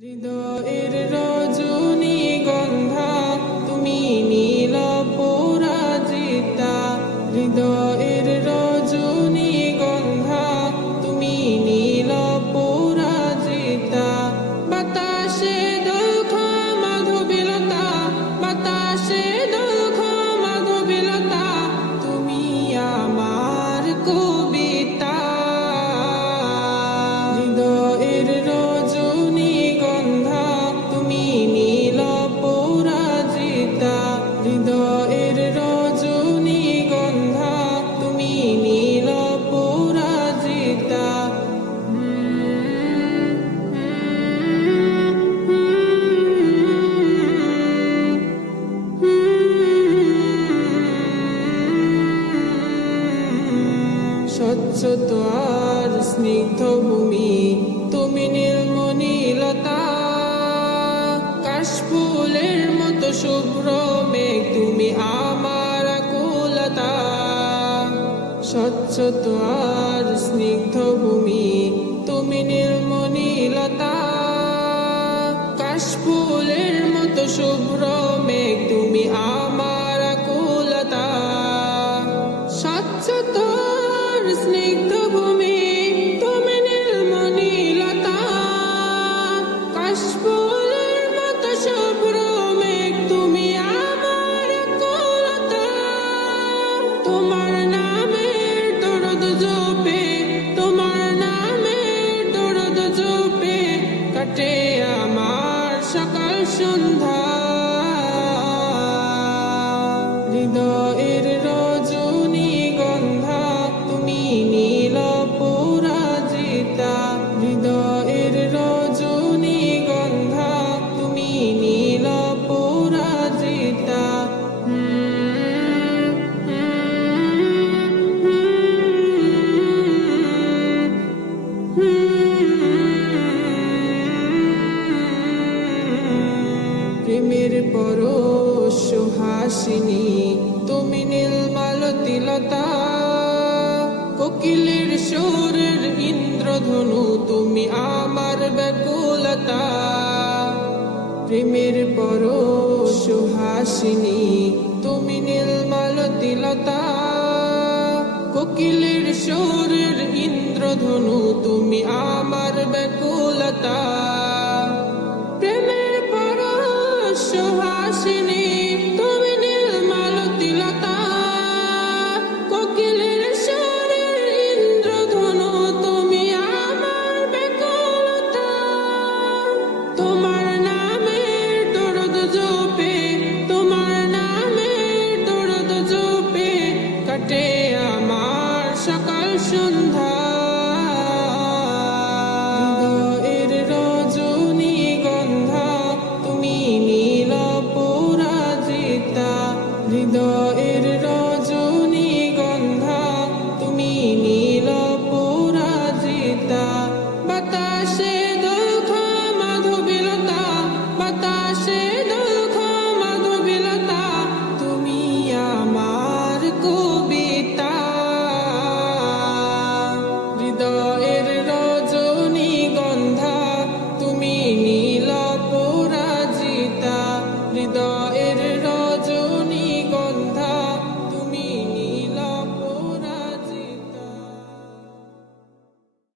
হৃদয়ের রজনীগন্ধা তুমি নীল পরাজিতা। হৃদয়ের রজনীগন্ধা তুমি নীল পরাজিতা। বাতাসে দোলখা মাধবীলতা, বাতাসে দোলখা মাধবীলতা, তুমি আমার কবিতা। হৃদয়ের রজনীগন্ধা তুমি নীল পরাজিতা। হৃদয়ের রজনীগন্ধা তুমি নীল পরাজিতা। স্বচ্ছ আর স্নিগ্ধ ভূমি তুমি নীলমণিলতা। কাশফুলের মতো শুভ্র মেঘ তুমি আমার আকুলতা। স্বচ্ছ আর স্নিগ্ধ ভূমি তুমি নীলমণিলতা। কাশফুলের মতো শুভ্র মেঘ তুমি আমার আকুলতা। স্বচ্ছ স্নিগ্ধ ভূমি তুমি নীলমণিলতা। কাশফুলের মতো শুভ্র মেঘ তুমি আমার আকুলতা। তোমার নামের দরদ জপে, তোমার নামের দরদ জপে কাটে আমার সকাল সন্ধ্যা। হৃদয়ের রজনীগন্ধা তুমি নীল পরাজিতা। হৃদয়ের রজনীগন্ধা তুমি নীল পরাজিতা। প্রেমের পরশ সুহাসিনী তুমি নীলমালতিলতা। কোকিলের সুরের ইন্দ্রধনু তুমি আমার ব্যাকুলতা। প্রেমের পরশ সুহাসিনী তুমি নীলমালতিলতা। কোকিলের সুরের ইন্দ্রধনু তুমি আমার ব্যাকুলতা। প্রেমের পরশ সুহাসিনী তুমি নীলমালতিলতা। কোকিলের সুরের ইন্দ্রধনু তুমি আমার ব্যাকুলতা। তোমার